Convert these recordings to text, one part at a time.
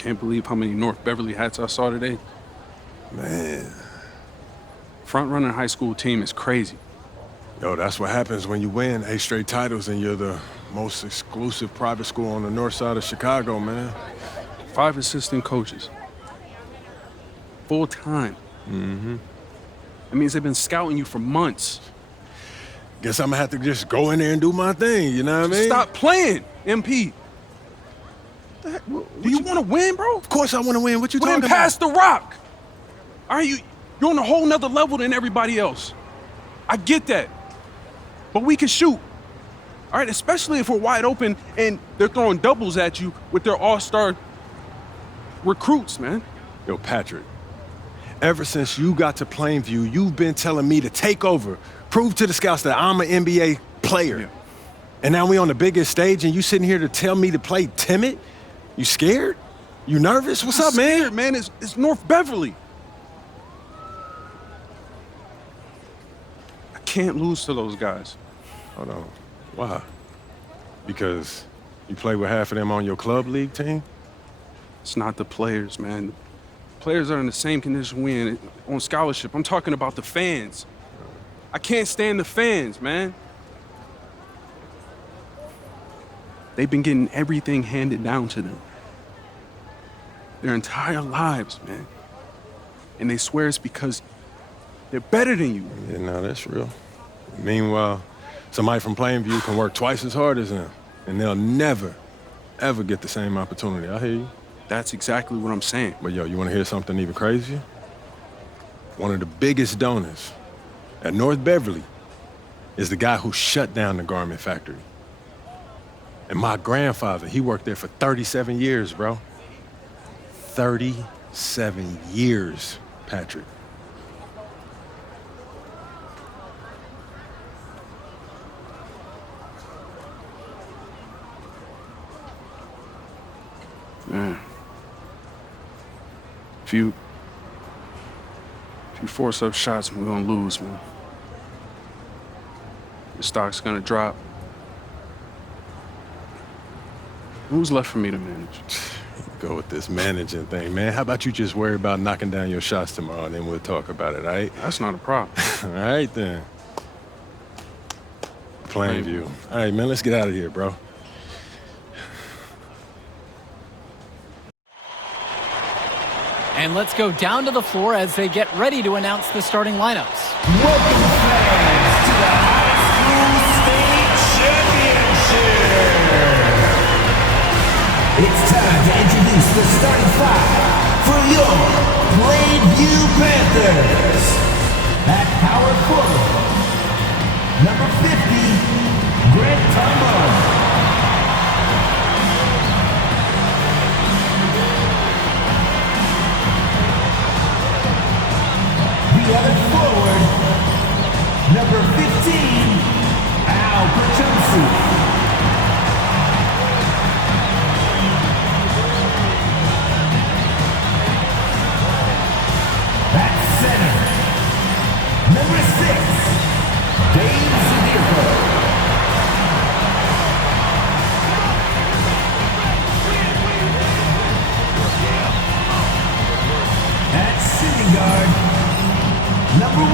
Can't believe how many North Beverly hats I saw today. Man. Front-running high school team is crazy. Yo, that's what happens when you win 8 straight titles and you're the most exclusive private school on the north side of Chicago, man. 5 assistant coaches. Full time. Mm-hmm. That means they've been scouting you for months. Guess I'm gonna have to just go in there and do my thing, you know what I mean? Stop playing, MP. Do you want to win, bro? Of course I want to win. What you talking about? Then pass the rock. All right, you're on a whole nother level than everybody else. I get that. But we can shoot. All right, especially if we're wide open and they're throwing doubles at you with their all-star recruits, man. Yo, Patrick, ever since you got to Plainview, you've been telling me to take over, prove to the scouts that I'm an NBA player. Yeah. And now we on the biggest stage and you sitting here to tell me to play timid? You scared? You nervous? What's up, man? Scared, man. It's North Beverly. I can't lose to those guys. Hold on. Why? Because you play with half of them on your club league team? It's not the players, man. The players are in the same condition we in on scholarship. I'm talking about the fans. I can't stand the fans, man. They've been getting everything handed down to them their entire lives, man. And they swear it's because they're better than you. Yeah, no, that's real. Meanwhile, somebody from Plainview can work twice as hard as them, and they'll never, ever get the same opportunity. I hear you. That's exactly what I'm saying. But yo, you want to hear something even crazier? One of the biggest donors at North Beverly is the guy who shut down the garment factory. And my grandfather, he worked there for 37 years, bro. 37 years, Patrick. Man. If you force up shots, we're gonna lose, man. The stock's gonna drop. Who's left for me to manage? Go with this managing thing, man. How about you just worry about knocking down your shots tomorrow, and then we'll talk about it, all right? That's not a problem. All right, then. Plainview. All right, man, let's get out of here, bro. And let's go down to the floor as they get ready to announce the starting lineups. Welcome, fans, to the Highschool State Championship. It's time to introduce the starting 5 for your Plainview Panthers. At power forward, number 50, Grant Tombo. The other forward, number 15, Al Pachunsi. At center, number 6, Dave Zadirko. At shooting guard, number 1,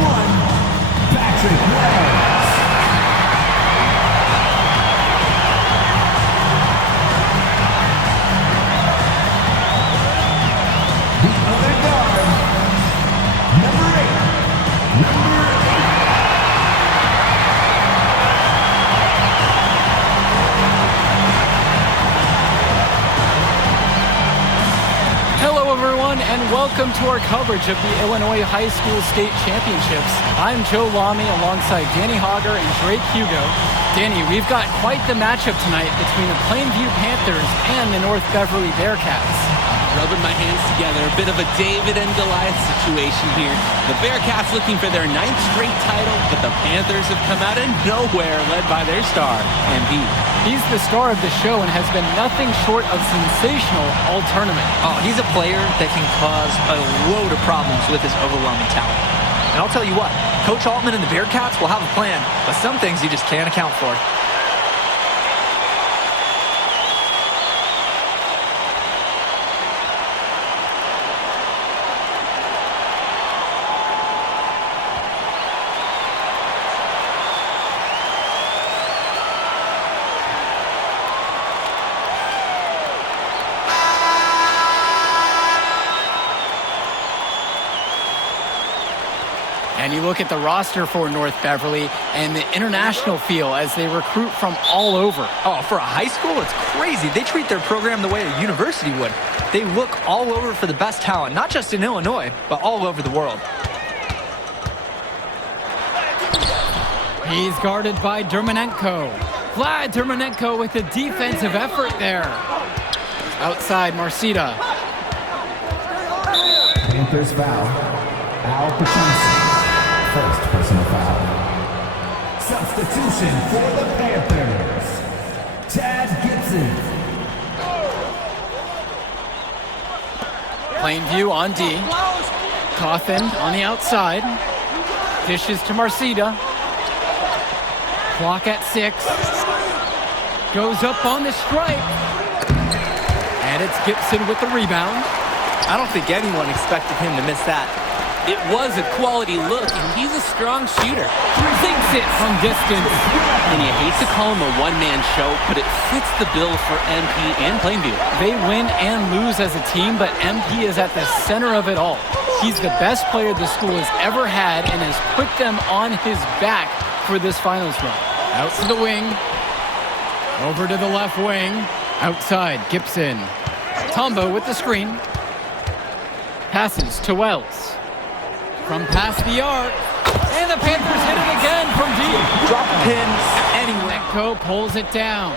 Patrick Wells. The other guard, number 8, Hello, everyone, and welcome to our coverage of the Illinois High School State Championships. I'm Joe Lamy alongside Danny Hogger and Drake Hugo. Danny, we've got quite the matchup tonight between the Plainview Panthers and the North Beverly Bearcats. Rubbing my hands together, a bit of a David and Goliath situation here. The Bearcats looking for their 9th straight title, but the Panthers have come out of nowhere, led by their star, MP. He's the star of the show and has been nothing short of sensational all tournament. Oh, he's a player that can cause a load of problems with his overwhelming talent. And I'll tell you what, Coach Altman and the Bearcats will have a plan, but some things you just can't account for. And you look at the roster for North Beverly and the international feel as they recruit from all over. Oh, for a high school, it's crazy. They treat their program the way a university would. They look all over for the best talent, not just in Illinois, but all over the world. He's guarded by Dermonenko. Vlad Dermonenko with a defensive effort there. Outside, Marcita. Panthers foul. Al Pachunsky. First personal foul. Substitution for the Panthers. Chad Gibson. Plainview on D. Cawthon on the outside. Dishes to Marcita. Clock at 6. Goes up on the strike. And it's Gibson with the rebound. I don't think anyone expected him to miss that. It was a quality look, and he's a strong shooter. Sinks it from distance. And you hate to call him a one-man show, but it fits the bill for MP and Plainview. They win and lose as a team, but MP is at the center of it all. He's the best player the school has ever had and has put them on his back for this finals run. Out to the wing. Over to the left wing. Outside, Gibson. Tombo with the screen. Passes to Wells. From past the arc. And the Panthers hit it again from deep. Drop a pin anyway. Metco pulls it down.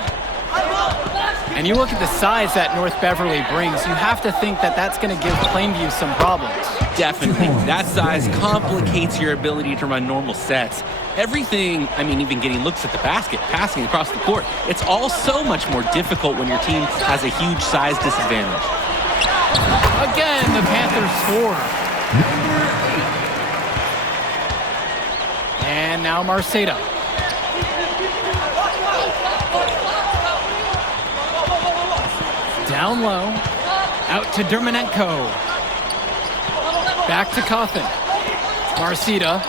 And you look at the size that North Beverly brings, you have to think that that's going to give Plainview some problems. Definitely. That size complicates your ability to run normal sets. Everything, even getting looks at the basket, passing across the court, it's all so much more difficult when your team has a huge size disadvantage. Again, the Panthers score. And now Marcita. Down low. Out to Dermonenko. Back to Cawthon. Marcita.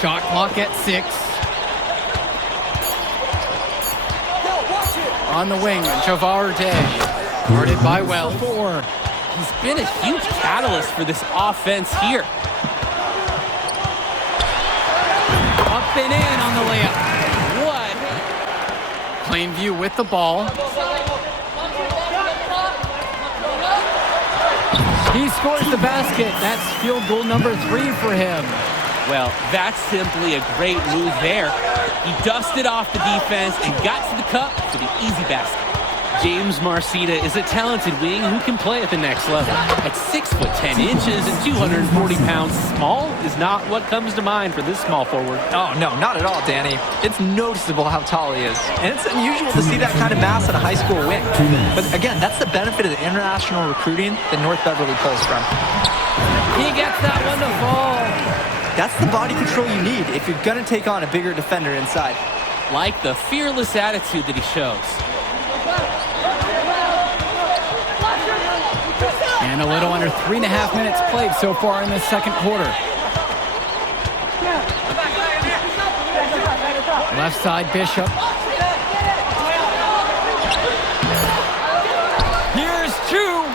Shot clock at 6. On the wing, Javar Day. Guarded by Wells. He's been a huge catalyst for this offense here. Up and in on the layup. What? Plainview with the ball. He scores the basket. That's field goal number 3 for him. Well, that's simply a great move there. He dusted off the defense and got to the cup for the easy basket. James Marcita is a talented wing who can play at the next level. At 6'10" and 240 pounds, small is not what comes to mind for this small forward. Oh, no, not at all, Danny. It's noticeable how tall he is. And it's unusual to see that kind of mass at a high school wing. But again, that's the benefit of the international recruiting that North Beverly pulls from. He gets that one to fall. That's the body control you need if you're going to take on a bigger defender inside. Like the fearless attitude that he shows. And a little under 3.5 minutes played so far in the second quarter. Left side, Bishop. Here's 2.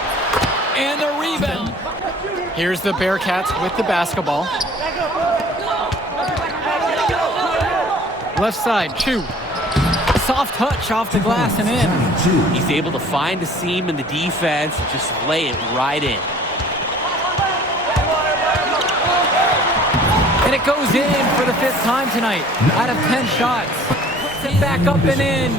And the rebound. Here's the Bearcats with the basketball. Left side, Chu. Soft touch off the glass and in. He's able to find a seam in the defense and just lay it right in. And it goes in for the 5th time tonight. Out of 10 shots. Puts it back up and in.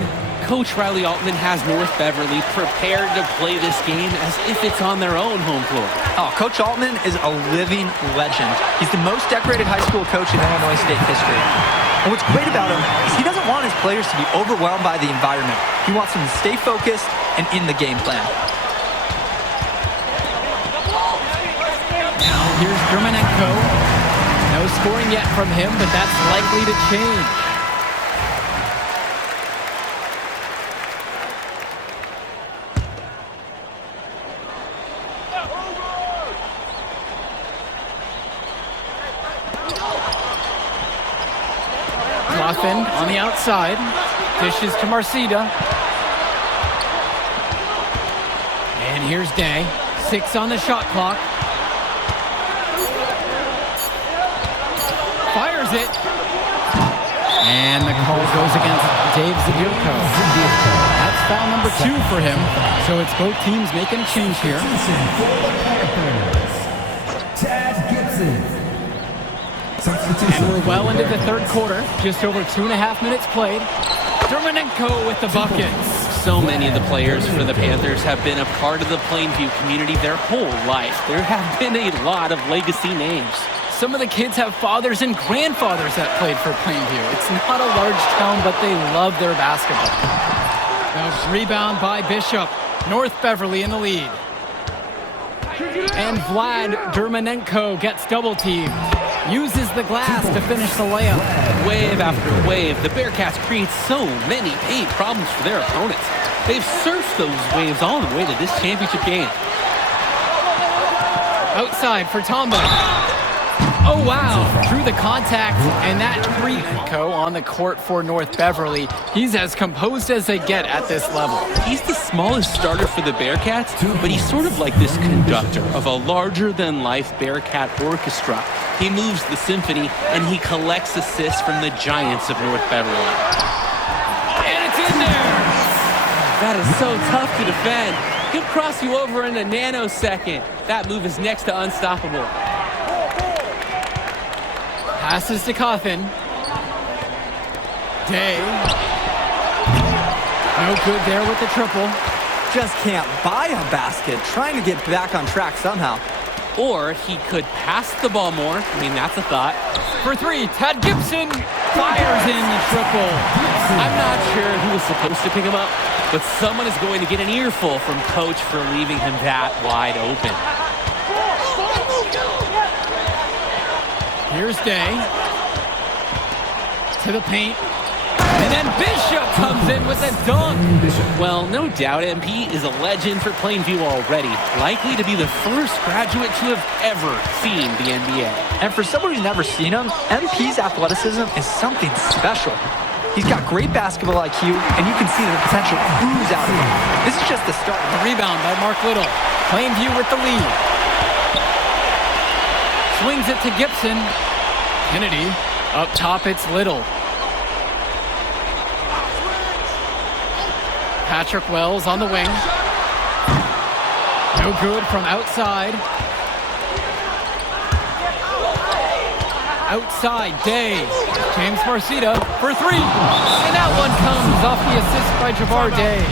Coach Riley Altman has North Beverly prepared to play this game as if it's on their own home floor. Oh, Coach Altman is a living legend. He's the most decorated high school coach in Illinois state history. And what's great about him is he doesn't want his players to be overwhelmed by the environment. He wants them to stay focused and in the game plan. Now here's Dermonenko. No scoring yet from him, but that's likely to change. Cawthon on the outside. Dishes to Marcita. And here's Day. 6 on the shot clock. Fires it. And the call goes against Dave Zadirko. That's foul number 2 for him. So it's both teams making a change here. And we're well into the third quarter. Just over 2.5 minutes played. Dermanenko with the bucket. So many of the players for the Panthers have been a part of the Plainview community their whole life. There have been a lot of legacy names. Some of the kids have fathers and grandfathers that played for Plainview. It's not a large town, but they love their basketball. The rebound by Bishop. North Beverly in the lead. And Vlad Dermanenko gets double-teamed. Uses the glass to finish the layup. Wave after wave, the Bearcats create so many paint problems for their opponents. They've surfed those waves all the way to this championship game. Outside for Tombo. Oh, wow. Through the contact, and that Dermanenko on the court for North Beverly. He's as composed as they get at this level. He's the smallest starter for the Bearcats, but he's sort of like this conductor of a larger-than-life Bearcat orchestra. He moves the symphony, and he collects assists from the giants of North Beverly. And it's in there! That is so tough to defend. He'll cross you over in a nanosecond. That move is next to unstoppable. Passes to Coffin. Day. No good there with the triple. Just can't buy a basket, trying to get back on track somehow. Or he could pass the ball more. I mean, that's a thought. For 3, Tad Gibson fires in the triple. I'm not sure who was supposed to pick him up, but someone is going to get an earful from Coach for leaving him that wide open. Here's Day. To the paint. And then Bishop comes in with a dunk. Well, no doubt MP is a legend for Plainview already. Likely to be the first graduate to have ever seen the NBA. And for someone who's never seen him, MP's athleticism is something special. He's got great basketball IQ, and you can see the potential ooze out of him. This is just the start. The rebound by Mark Little. Plainview with the lead. Swings it to Gibson. Kennedy. Up top, it's Little. Patrick Wells on the wing. No good from outside. Outside, Day. James Marcita for 3. And that one comes off the assist by Jabbar Day.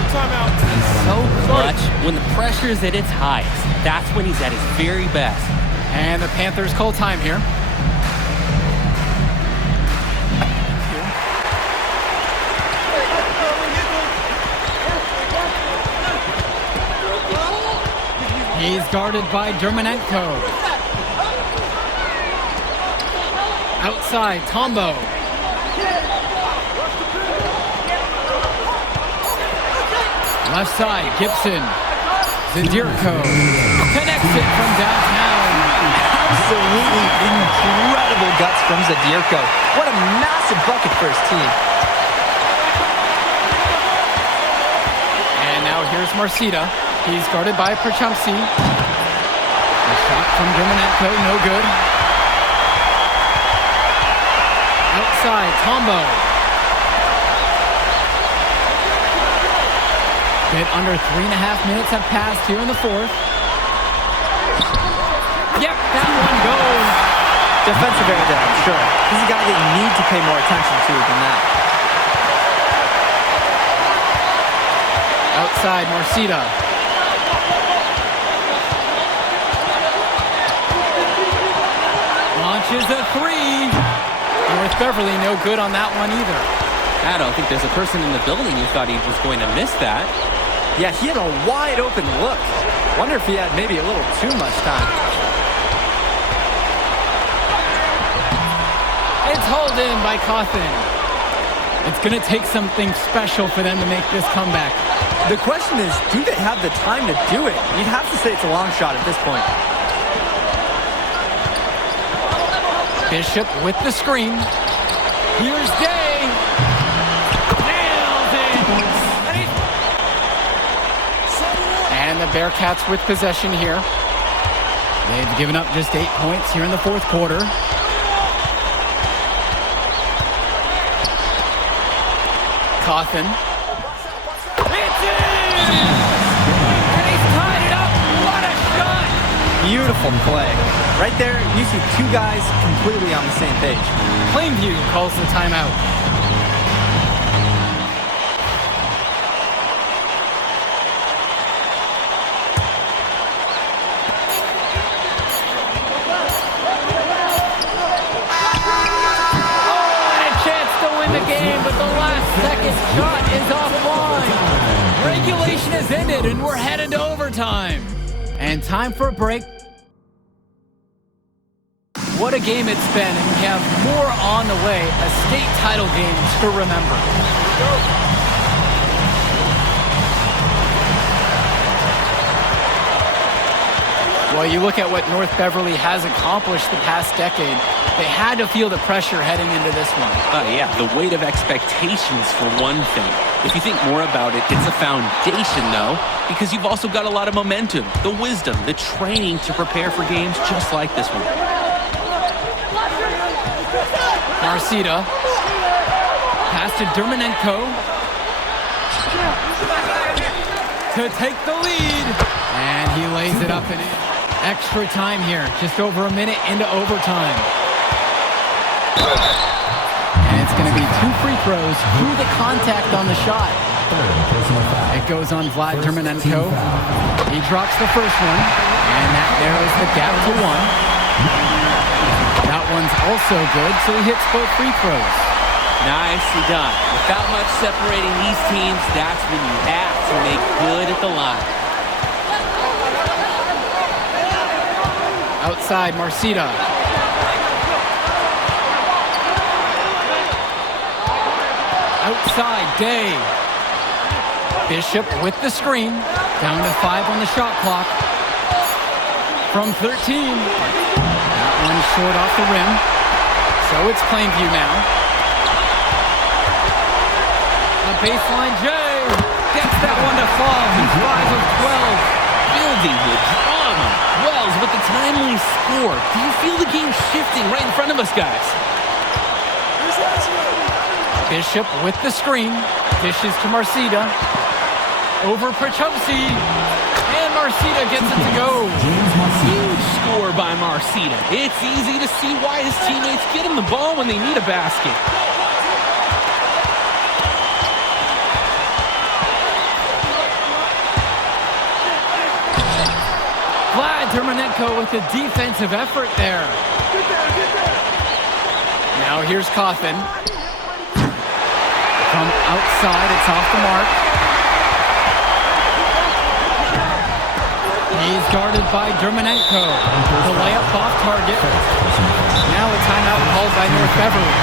So clutch when the pressure is at its highest. That's when he's at his very best. And the Panthers call time here. He's guarded by Dermanenko. Outside, Tombo. Left side, Gibson. Zadirko connects it from downtown. Absolutely incredible guts from Zadirko. What a massive bucket for his team. And now here's Marcita. He's guarded by Perchumsey. A shot from Dermanenko, no good. Outside, Tombo. Bit under 3.5 minutes have passed here in the fourth. Yep, that one goes. Defensive error there, I'm sure. This is a guy they need to pay more attention to than that. Outside, Marcita. Launches a 3. North Beverly, no good on that one either. I don't think there's a person in the building who thought he was going to miss that. Yeah, he had a wide open look. Wonder if he had maybe a little too much time. It's hauled in by Cawthon. It's going to take something special for them to make this comeback. The question is, do they have the time to do it? You'd have to say it's a long shot at this point. Bishop with the screen. Here's Day. Nails it. And the Bearcats with possession here. They've given up just 8 points here in the fourth quarter. Cawthon. It's in! And he's tied it up. What a shot! Beautiful play. Right there, you see two guys completely on the same page. Plainview calls the timeout. Game, but the last second shot is offline. Regulation has ended and we're headed to overtime. And time for a break. What a game it's been, and we have more on the way, a state title game to remember. Well, you look at what North Beverly has accomplished the past decade. They had to feel the pressure heading into this one. Yeah, the weight of expectations for one thing. If you think more about it, it's a foundation, though, because you've also got a lot of momentum, the wisdom, the training to prepare for games just like this one. Marcita. Pass to Dermanenko. To take the lead. And he lays it up and in. Extra time here, just over a minute into overtime. And it's going to be 2 free throws through the contact on the shot. It goes on Vlad Dermanenko. He drops the first one, and that narrows the gap to 1. That one's also good, so he hits both free throws. Nicely done. Without much separating these teams, that's when you have to make good at the line. Outside, Marcita. Outside, Day. Bishop with the screen. Down to 5 on the shot clock. From 13. That one short off the rim. So it's Plainview now. A baseline, Jay. Gets that one to fall. He's 5 of 12. Building the drama. Wells with the timely score. Do you feel the game shifting right in front of us, guys? Bishop with the screen. Dishes to Marcita. Over Prachowski. And Marcita gets it to go. Huge score by Marcita. It's easy to see why his teammates get him the ball when they need a basket. Vlad Dermanenko with a defensive effort there. Now here's Cawthon. From outside, it's off the mark. He's guarded by Dermanenko. The layup off target. Now a timeout called by North Beverly.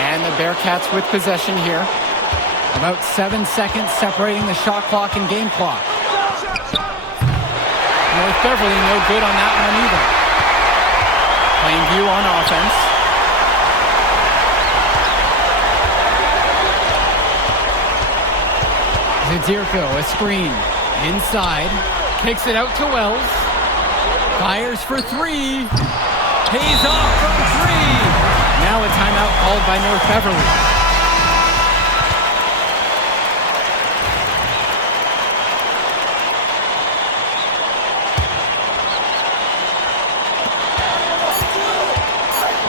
And the Bearcats with possession here. About 7 seconds separating the shot clock and game clock. North Beverly no good on that one either. Plainview on offense. Zadirko, a screen. Inside. Kicks it out to Wells. Fires for 3. Pays off from 3. Now a timeout called by North Beverly.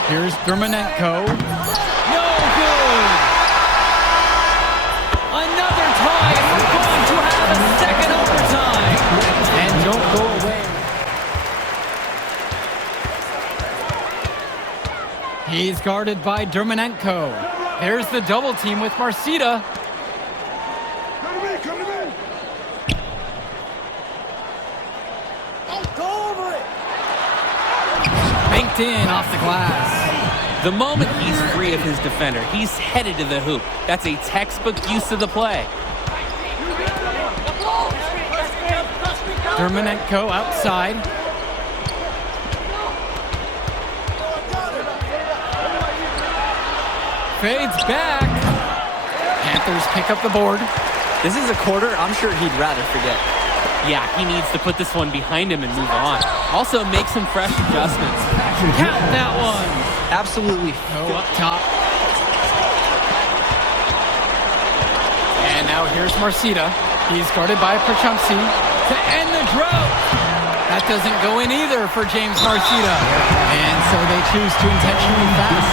Here's Dermanenko. No good! Another tie, and we're going to have a second overtime. And don't go away. He's guarded by Dermanenko. There's the double team with Marcita. Banked in off the glass. The moment he's free of his defender, he's headed to the hoop. That's a textbook use of the play. Dermanenko outside. Fades back. Panthers pick up the board. This is a quarter I'm sure he'd rather forget. Yeah, he needs to put this one behind him and move on. Also, make some fresh adjustments. Count that one. Absolutely. Go up top. And now here's Marcita. He's guarded by Perchumsey to end the drought. That doesn't go in either for James Marcita. And so they choose to intentionally fast.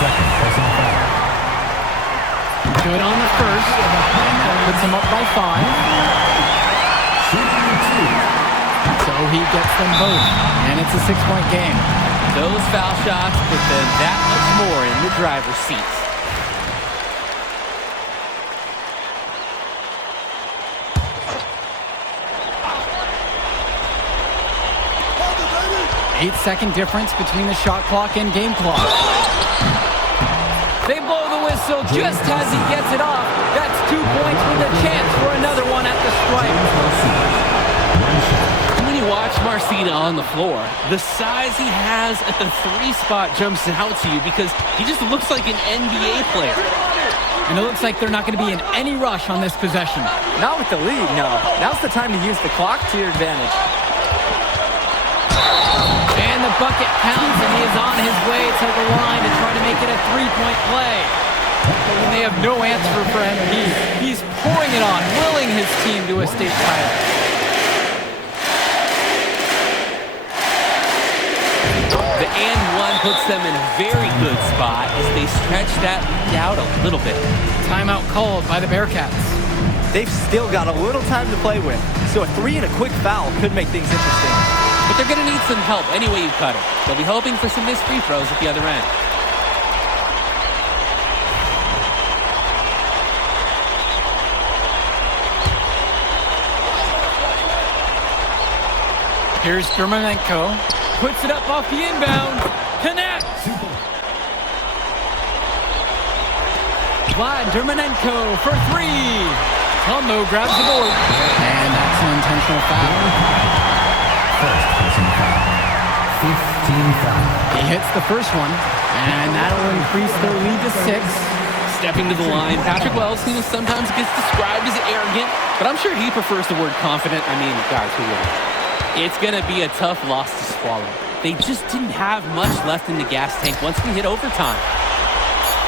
Second personal foul. Good on the first. That puts him up by 5. So he gets them both. And it's a 6-point game. Those foul shots put them that much more in the driver's seat. Eight-second difference between the shot clock and game clock. They blow the whistle just as he gets it off. That's 2 points with a chance for another one at the stripe. When you watch Marcita on the floor, the size he has at the 3 spot jumps out to you because he just looks like an NBA player. And it looks like they're not going to be in any rush on this possession. Not with the lead, no. Now's the time to use the clock to your advantage. And the bucket counts, and he is on his way to the line to try to make it a 3-point play. And they have no answer for MP. He's pouring it on, willing his team to a state title. The and one puts them in a very good spot as they stretch that lead out a little bit. Timeout called by the Bearcats. They've still got a little time to play with, so a 3 and a quick foul could make things interesting. But they're going to need some help any way you cut it. They'll be hoping for some missed free throws at the other end. Here's Dermonenko. Puts it up off the inbound. Connect! Vlad Dermonenko for 3. Combo grabs the board. And that's an intentional foul. First personal foul. 15 foul. He hits the first one, and that'll increase their lead to 6. Stepping to the line, Patrick Wells, who sometimes gets described as arrogant, but I'm sure he prefers the word confident. I mean, guys, who wouldn't? It's going to be a tough loss to swallow. They just didn't have much left in the gas tank once we hit overtime.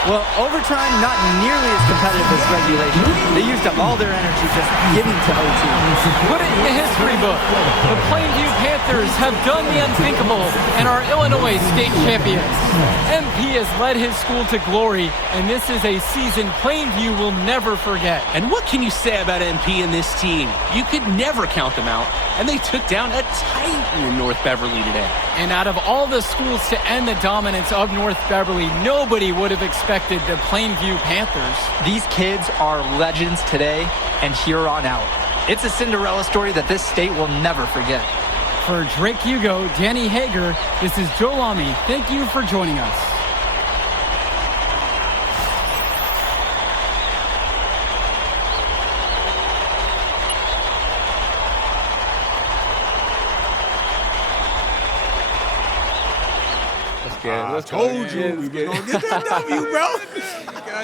Well, overtime not nearly as competitive as regulation. They used up all their energy just getting to OT. Put it in the history book. The Plainview Panthers have done the unthinkable and are Illinois state champions. MP has led his school to glory, and this is a season Plainview will never forget. And what can you say about MP and this team? You could never count them out, and they took down a titan in North Beverly today. And out of all the schools to end the dominance of North Beverly, nobody would have expected the Plainview Panthers. These kids are legends today and here on out. It's a Cinderella story that this state will never forget. For Drake Hugo, Danny Hager, this is Joe Lamy. Thank you for joining us. I told you we were gonna get that W, bro.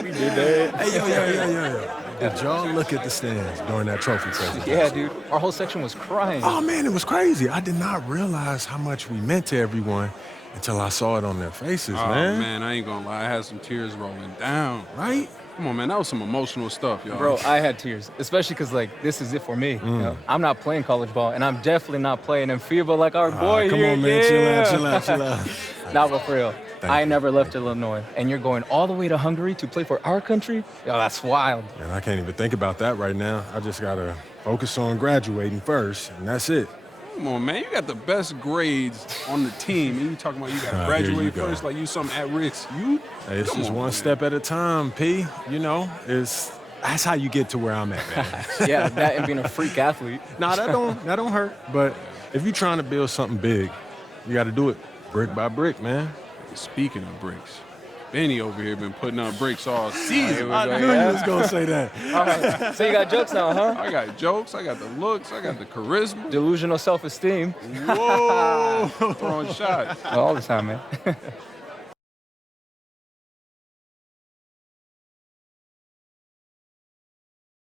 We did that. Hey, yo. Did y'all look at the stands during that trophy presentation? Yeah, dude. Our whole section was crying. Oh man, it was crazy. I did not realize how much we meant to everyone until I saw it on their faces, Oh, man. man, I ain't gonna lie. I had some tears rolling down. Right? Come on, man. That was some emotional stuff, y'all. Bro, I had tears, especially because, like, this is it for me. You know? I'm not playing college ball, and I'm definitely not playing in FIBA like our boy Come here. on, man. Yeah. Chill out. Nah, but for real, Thank I you. never left Illinois, and you're going all the way to Hungary to play for our country? Yo, that's wild. And I can't even think about that right now. I just gotta focus on graduating first, and that's it. Come on, man. You got the best grades on the team, and you talking about you got to Here you graduate go. first like you something at risk. You? Hey, it's Come just on, one man. step at a time, P. You know, that's how you get to where I'm at, man. Yeah, that and being a freak athlete. Nah, that don't hurt. But if you're trying to build something big, you got to do it brick by brick, man. Speaking of bricks, Benny over here been putting up bricks all season. I knew you was gonna say that. All right, so you got jokes now, huh? I got jokes, I got the looks, I got the charisma. Delusional self-esteem. Whoa, throwing shots. All the time, man.